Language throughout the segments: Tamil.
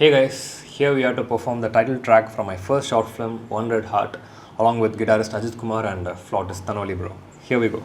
Hey guys, here we are to perform the title track from my first short film, One Red Heart, along with guitarist Ajit Kumar and flautist Tanoli Bro. Here we go.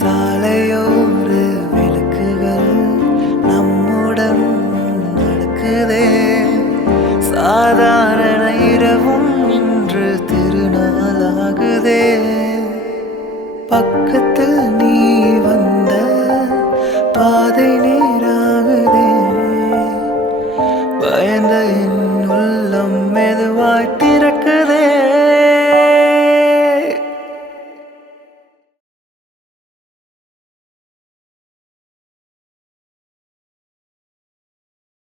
சாலையோர விளக்குகள் நம்முடன் நடக்குதே, சாதாரண இரவும் இன்று திருநாளாகுதே. பக்கத்தில் நீ வந்த பாதை நேராகுதே, பயந்த